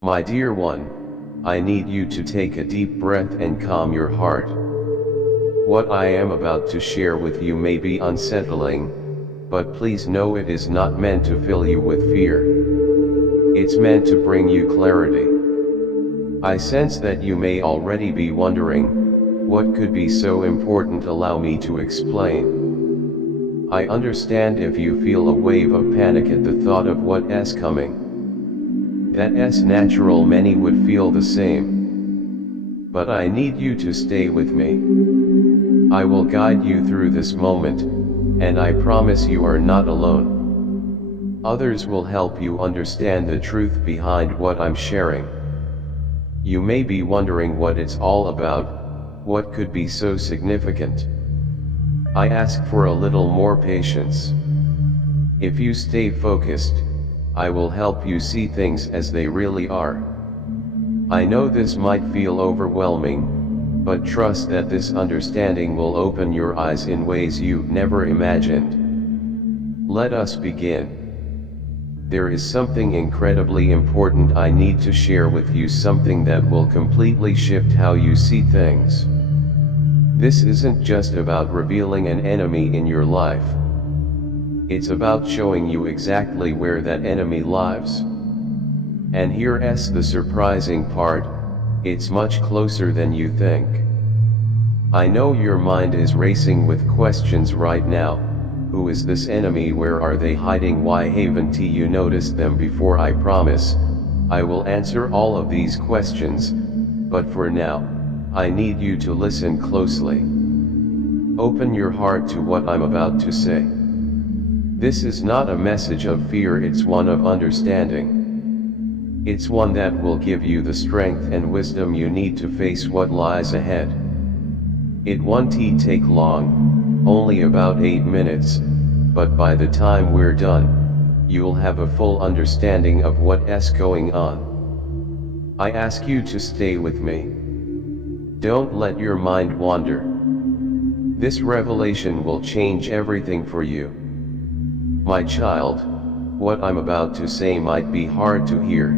My dear one, I need you to take a deep breath and calm your heart. What I am about to share with you may be unsettling, but please know it is not meant to fill you with fear. It's meant to bring you clarity. I sense that you may already be wondering, what could be so important? Allow me to explain. I understand if you feel a wave of panic at the thought of what's coming. That's natural, many would feel the same. But I need you to stay with me. I will guide you through this moment, and I promise you are not alone. Others will help you understand the truth behind what I'm sharing. You may be wondering what it's all about, what could be so significant. I ask for a little more patience. If you stay focused, I will help you see things as they really are. I know this might feel overwhelming, but trust that this understanding will open your eyes in ways you never imagined. Let us begin. There is something incredibly important I need to share with you, something that will completely shift how you see things. This isn't just about revealing an enemy in your life. It's about showing you exactly where that enemy lives. And here's the surprising part, it's much closer than you think. I know your mind is racing with questions right now. Who is this enemy? Where are they hiding? Why haven't you noticed them before? I promise, I will answer all of these questions, but for now, I need you to listen closely. Open your heart to what I'm about to say. This is not a message of fear, it's one of understanding. It's one that will give you the strength and wisdom you need to face what lies ahead. It won't take long, only about 8 minutes, but by the time we're done, you'll have a full understanding of what's going on. I ask you to stay with me. Don't let your mind wander. This revelation will change everything for you. My child, what I'm about to say might be hard to hear,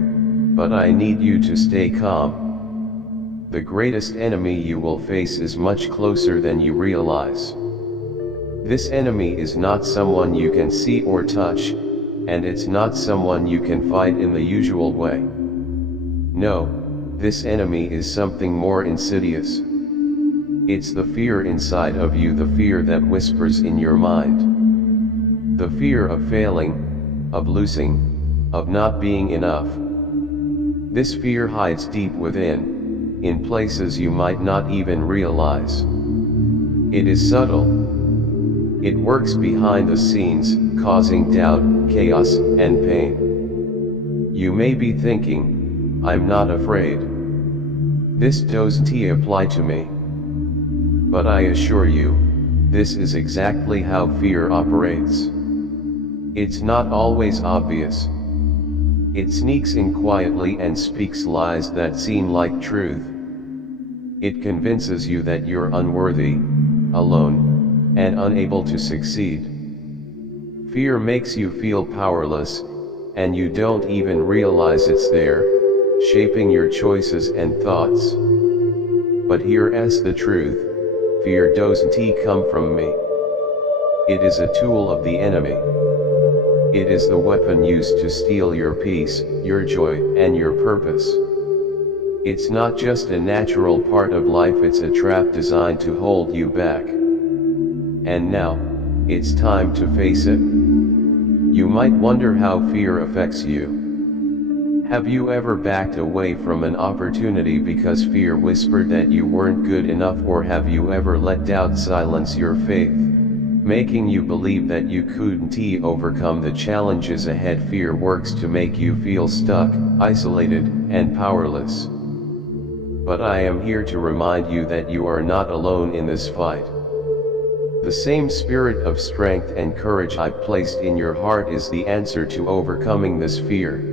but I need you to stay calm. The greatest enemy you will face is much closer than you realize. This enemy is not someone you can see or touch, and it's not someone you can fight in the usual way. No, this enemy is something more insidious. It's the fear inside of you, the fear that whispers in your mind. The fear of failing, of losing, of not being enough. This fear hides deep within, in places you might not even realize. It is subtle. It works behind the scenes, causing doubt, chaos, and pain. You may be thinking, I'm not afraid. This doesn't apply to me. But I assure you, this is exactly how fear operates. It's not always obvious. It sneaks in quietly and speaks lies that seem like truth. It convinces you that you're unworthy, alone, and unable to succeed. Fear makes you feel powerless, and you don't even realize it's there, shaping your choices and thoughts. But here's the truth, fear doesn't come from me. It is a tool of the enemy. It is the weapon used to steal your peace, your joy, and your purpose. It's not just a natural part of life, it's a trap designed to hold you back. And now, it's time to face it. You might wonder how fear affects you. Have you ever backed away from an opportunity because fear whispered that you weren't good enough? Or have you ever let doubt silence your faith, making you believe that you couldn't overcome the challenges ahead? Fear works to make you feel stuck, isolated, and powerless. But I am here to remind you that you are not alone in this fight. The same spirit of strength and courage I placed in your heart is the answer to overcoming this fear.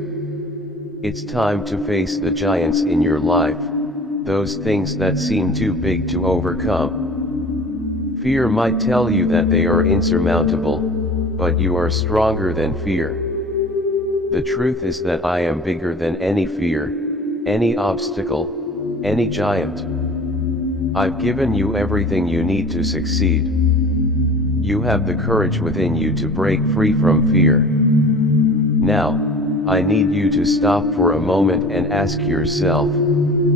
It's time to face the giants in your life, those things that seem too big to overcome. Fear might tell you that they are insurmountable, but you are stronger than fear. The truth is that I am bigger than any fear, any obstacle, any giant. I've given you everything you need to succeed. You have the courage within you to break free from fear. Now, I need you to stop for a moment and ask yourself,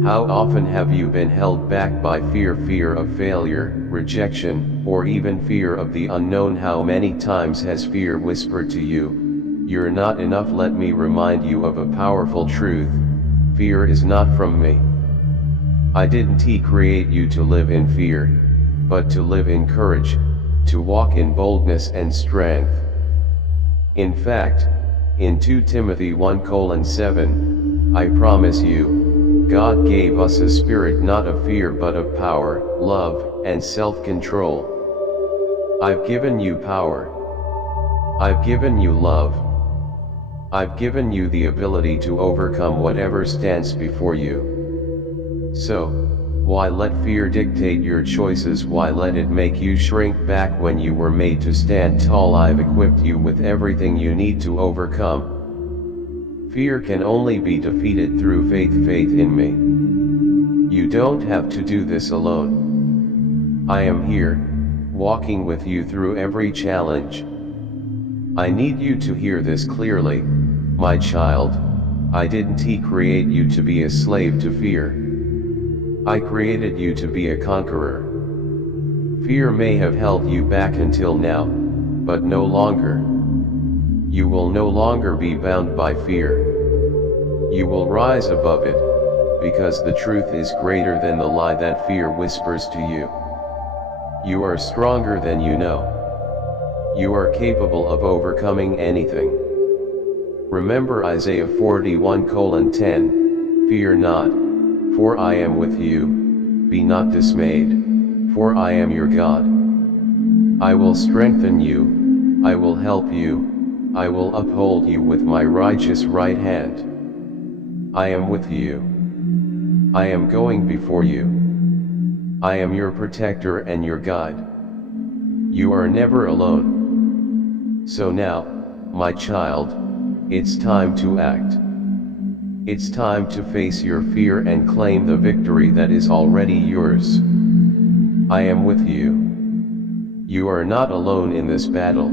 how often have you been held back by fear of failure, rejection, or even fear of the unknown? How many times has fear whispered to you, "You're not enough"? Let me remind you of a powerful truth: fear is not from me. I didn't create you to live in fear, but to live in courage, to walk in boldness and strength. In fact, in 2 Timothy 1:7, I promise you, God gave us a spirit not of fear but of power, love, and self-control. I've given you power. I've given you love. I've given you the ability to overcome whatever stands before you. So, why let fear dictate your choices? Why let it make you shrink back when you were made to stand tall? I've equipped you with everything you need to overcome. Fear can only be defeated through faith in me. You don't have to do this alone. I am here, walking with you through every challenge. I need you to hear this clearly, my child. I didn't create you to be a slave to fear. I created you to be a conqueror. Fear may have held you back until now, but no longer. You will no longer be bound by fear. You will rise above it, because the truth is greater than the lie that fear whispers to you. You are stronger than you know. You are capable of overcoming anything. Remember Isaiah 41:10, "Fear not, for I am with you, be not dismayed, for I am your God. I will strengthen you, I will help you, I will uphold you with my righteous right hand. I am with you. I am going before you. I am your protector and your guide. You are never alone." So now, my child, it's time to act. It's time to face your fear and claim the victory that is already yours. I am with you. You are not alone in this battle.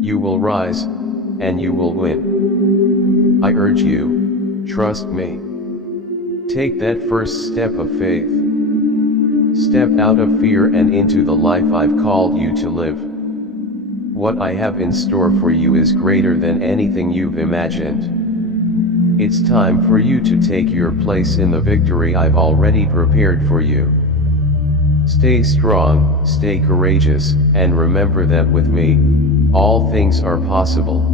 You will rise, and you will win. I urge you, trust me. Take that first step of faith. Step out of fear and into the life I've called you to live. What I have in store for you is greater than anything you've imagined. It's time for you to take your place in the victory I've already prepared for you. Stay strong, stay courageous, and remember that with me, all things are possible.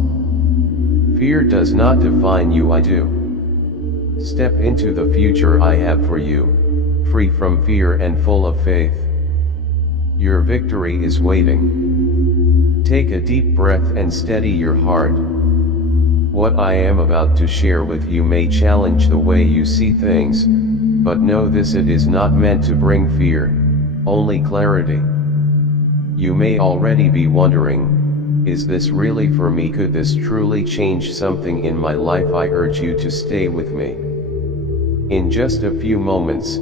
Fear does not define you, I do. Step into the future I have for you, free from fear and full of faith. Your victory is waiting. Take a deep breath and steady your heart. What I am about to share with you may challenge the way you see things, but know this: it is not meant to bring fear, only clarity. You may already be wondering, is this really for me? Could this truly change something in my life? I urge you to stay with me. In just a few moments,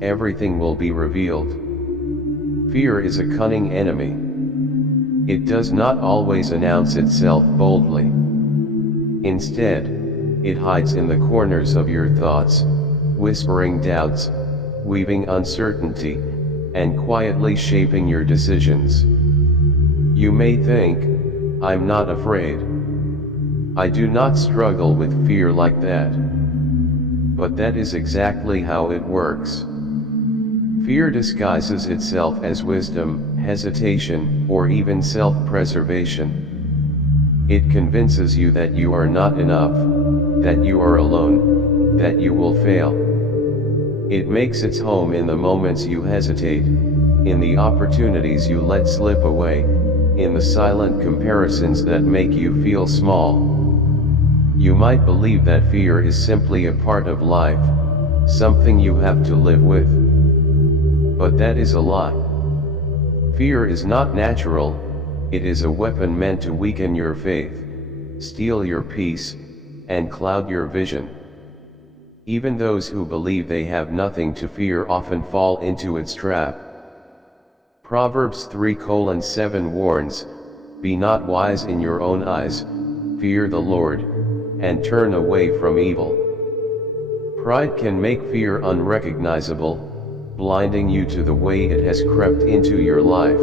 everything will be revealed. Fear is a cunning enemy. It does not always announce itself boldly. Instead, it hides in the corners of your thoughts, whispering doubts, weaving uncertainty, and quietly shaping your decisions. You may think, "I'm not afraid. I do not struggle with fear like that." But that is exactly how it works. Fear disguises itself as wisdom, hesitation, or even self-preservation. It convinces you that you are not enough, that you are alone, that you will fail. It makes its home in the moments you hesitate, in the opportunities you let slip away, in the silent comparisons that make you feel small. You might believe that fear is simply a part of life, something you have to live with. But that is a lie. Fear is not natural, it is a weapon meant to weaken your faith, steal your peace, and cloud your vision. Even those who believe they have nothing to fear often fall into its trap. Proverbs 3:7 warns, "Be not wise in your own eyes, fear the Lord, and turn away from evil." Pride can make fear unrecognizable, blinding you to the way it has crept into your life.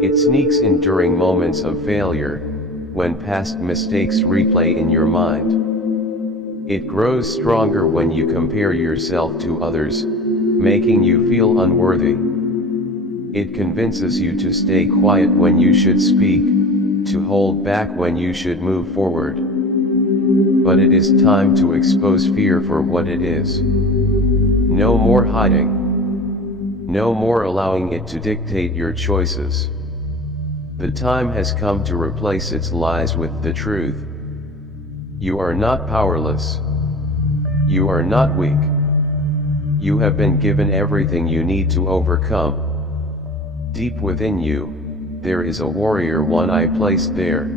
It sneaks in during moments of failure, when past mistakes replay in your mind. It grows stronger when you compare yourself to others, making you feel unworthy. It convinces you to stay quiet when you should speak, to hold back when you should move forward. But it is time to expose fear for what it is. No more hiding. No more allowing it to dictate your choices. The time has come to replace its lies with the truth. You are not powerless. You are not weak. You have been given everything you need to overcome. Deep within you, there is a warrior one I placed there.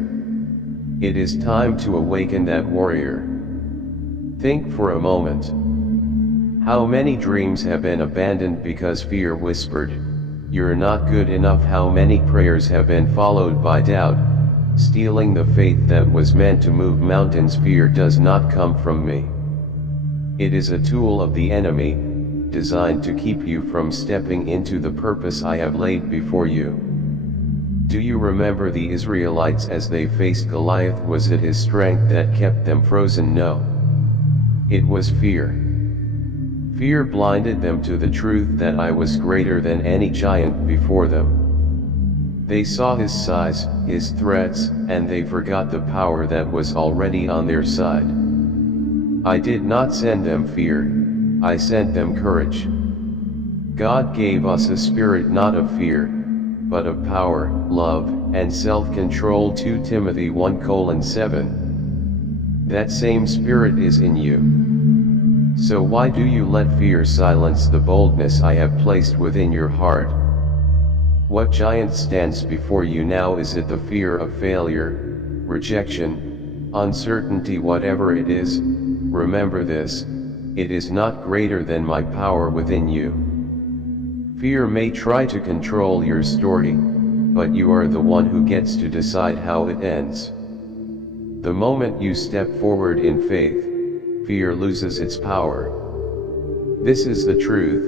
It is time to awaken that warrior. Think for a moment. How many dreams have been abandoned because fear whispered, "You're not good enough"? How many prayers have been followed by doubt, stealing the faith that was meant to move mountains? Fear does not come from me. It is a tool of the enemy, designed to keep you from stepping into the purpose I have laid before you. Do you remember the Israelites as they faced Goliath? Was it his strength that kept them frozen? No. It was fear. Fear blinded them to the truth that I was greater than any giant before them. They saw his size, his threats, and they forgot the power that was already on their side. I did not send them fear, I sent them courage. God gave us a spirit not of fear, but of power, love, and self-control. 2 Timothy 1:7. That same spirit is in you. So why do you let fear silence the boldness I have placed within your heart? What giant stands before you now? Is it the fear of failure, rejection, uncertainty? Whatever it is, remember this, it is not greater than my power within you. Fear may try to control your story, but you are the one who gets to decide how it ends. The moment you step forward in faith, fear loses its power. This is the truth.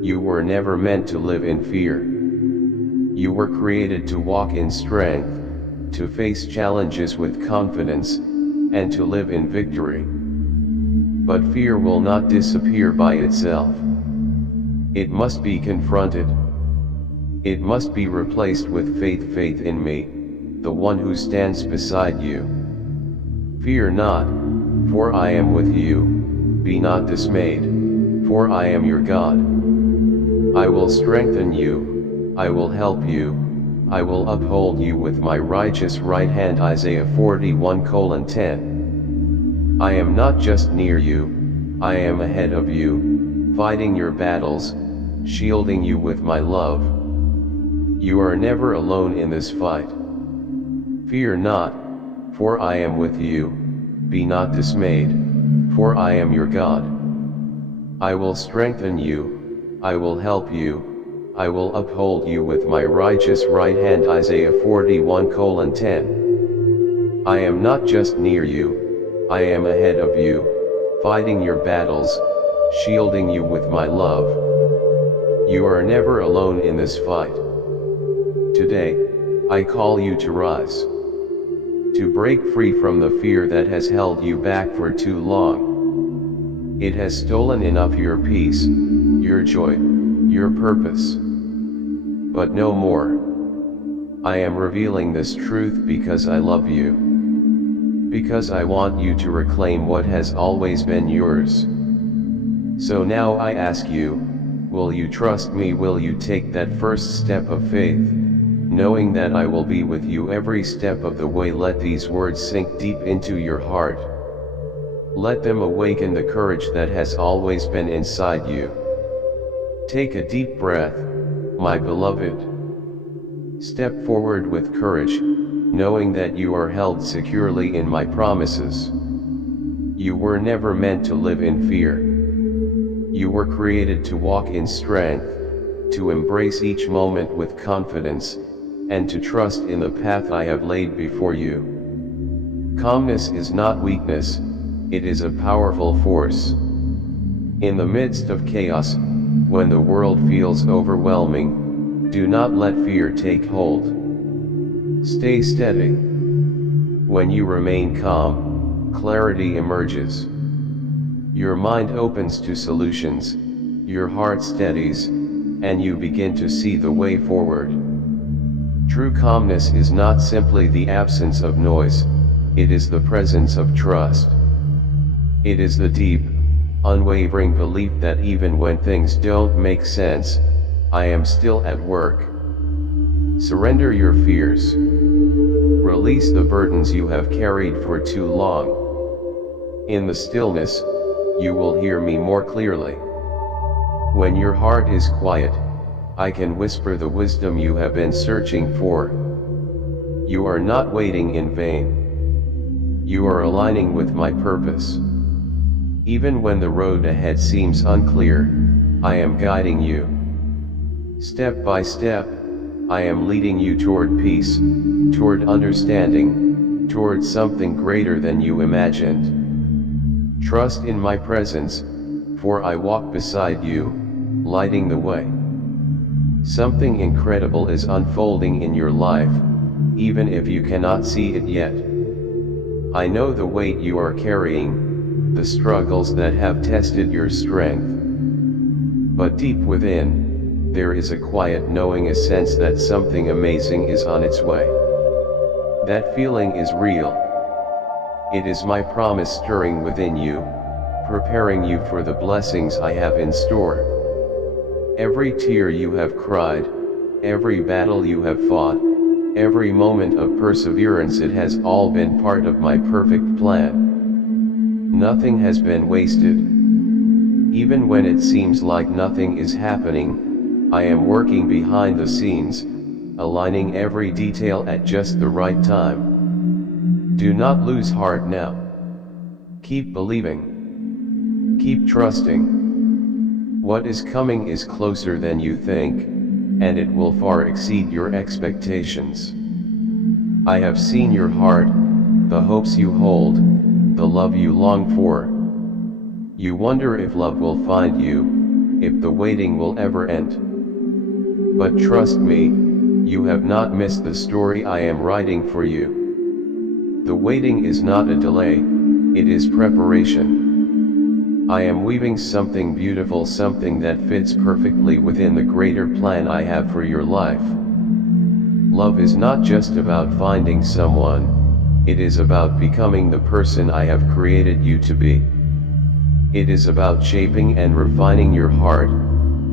You were never meant to live in fear. You were created to walk in strength, to face challenges with confidence, and to live in victory. But fear will not disappear by itself. It must be confronted. It must be replaced with faith. Faith in me, the one who stands beside you. Fear not, for I am with you. Be not dismayed, for I am your God. I will strengthen you, I will help you, I will uphold you with my righteous right hand. Isaiah 41:10. I am not just near you, I am ahead of you, fighting your battles, shielding you with my love. You are never alone in this fight. Fear not, for I am with you. Be not dismayed, for I am your God. I will strengthen you, I will help you, I will uphold you with my righteous right hand. Isaiah 41:10. I am not just near you, I am ahead of you, fighting your battles, shielding you with my love. You are never alone in this fight. Today, I call you to rise. To break free from the fear that has held you back for too long. It has stolen enough your peace, your joy, your purpose. But no more. I am revealing this truth because I love you. Because I want you to reclaim what has always been yours. So now I ask you, will you trust me? Will you take that first step of faith, knowing that I will be with you every step of the way? Let these words sink deep into your heart. Let them awaken the courage that has always been inside you. Take a deep breath, my beloved. Step forward with courage, knowing that you are held securely in my promises. You were never meant to live in fear. You were created to walk in strength, to embrace each moment with confidence, and to trust in the path I have laid before you. Calmness is not weakness, it is a powerful force. In the midst of chaos, when the world feels overwhelming, do not let fear take hold. Stay steady. When you remain calm, clarity emerges. Your mind opens to solutions, your heart steadies, and you begin to see the way forward. True calmness is not simply the absence of noise, it is the presence of trust. It is the deep, unwavering belief that even when things don't make sense, I am still at work. Surrender your fears. Release the burdens you have carried for too long. In the stillness, you will hear me more clearly. When your heart is quiet, I can whisper the wisdom you have been searching for. You are not waiting in vain. You are aligning with my purpose. Even when the road ahead seems unclear, I am guiding you. Step by step, I am leading you toward peace, toward understanding, toward something greater than you imagined. Trust in my presence, for I walk beside you, lighting the way. Something incredible is unfolding in your life, even if you cannot see it yet. I know the weight you are carrying, the struggles that have tested your strength. But deep within, there is a quiet knowing, a sense that something amazing is on its way. That feeling is real. It is my promise stirring within you, preparing you for the blessings I have in store. Every tear you have cried, every battle you have fought, every moment of perseverance, it has all been part of my perfect plan. Nothing has been wasted. Even when it seems like nothing is happening, I am working behind the scenes, aligning every detail at just the right time. Do not lose heart now. Keep believing. Keep trusting. What is coming is closer than you think, and it will far exceed your expectations. I have seen your heart, the hopes you hold, the love you long for. You wonder if love will find you, if the waiting will ever end. But trust me, you have not missed the story I am writing for you. The waiting is not a delay, it is preparation. I am weaving something beautiful, something that fits perfectly within the greater plan I have for your life. Love is not just about finding someone, it is about becoming the person I have created you to be. It is about shaping and refining your heart,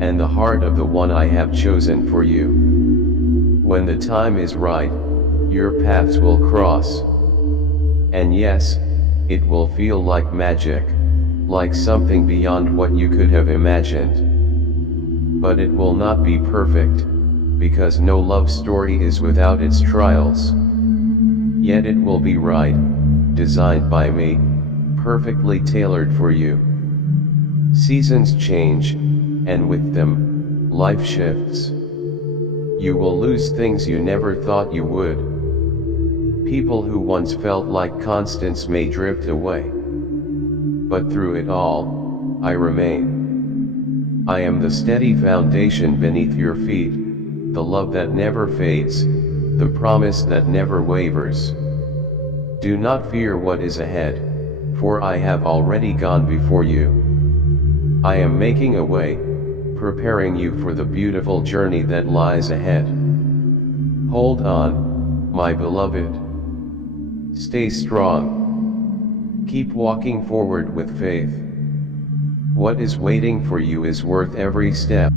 and the heart of the one I have chosen for you. When the time is right, your paths will cross. And yes, it will feel like magic, like something beyond what you could have imagined. But it will not be perfect, because no love story is without its trials. Yet it will be right, designed by me, perfectly tailored for you. Seasons change, and with them, life shifts. You will lose things you never thought you would. People who once felt like constants may drift away. But through it all, I remain. I am the steady foundation beneath your feet, the love that never fades, the promise that never wavers. Do not fear what is ahead, for I have already gone before you. I am making a way, preparing you for the beautiful journey that lies ahead. Hold on, my beloved. Stay strong. Keep walking forward with faith. What is waiting for you is worth every step.